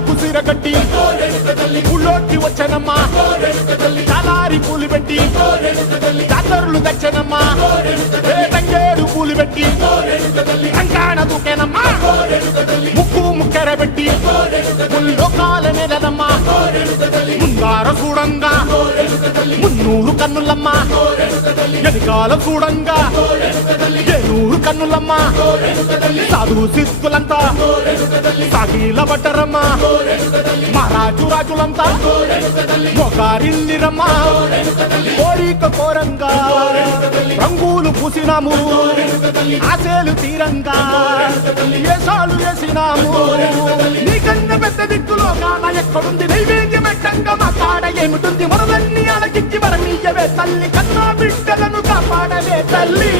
ఊళ్ళకు సిరగట్టి ఊళ్ళోకి వచ్చనమ్మా చాలారి పూలు పెట్టి జాతరులు తెచ్చనమ్మా తంగేడు పూలు పెట్టి కంకాణ దూకేనమ్మా ముక్కు ముక్కెర పెట్టి ముల్లోకాల నెలనమ్మా ముందార చూడంగా మున్నూరు కన్నులమ్మా ఎనికాల చూడంగా ఏనూరు కన్నులమ్మా సాధువు సిద్ధులంతా సాగిల బట్టరమ్మా మహారాజు రాజులంతా మొగారిల్లిరమ్మా కోరిక కోరంగా రంగులు పూసినాము ఆశలు తీరంగా ఏసాలు వేసినాము నీకన్నా పెద్ద దిక్కులో కాన ఎక్కడుంది నైవేద్యం పెట్టంగా మా కాడ ఏమిటుంది మనలన్నీ అలకిచ్చి మరణీయవే తల్లి కన్నా బిడ్డలను కాపాడవే తల్లి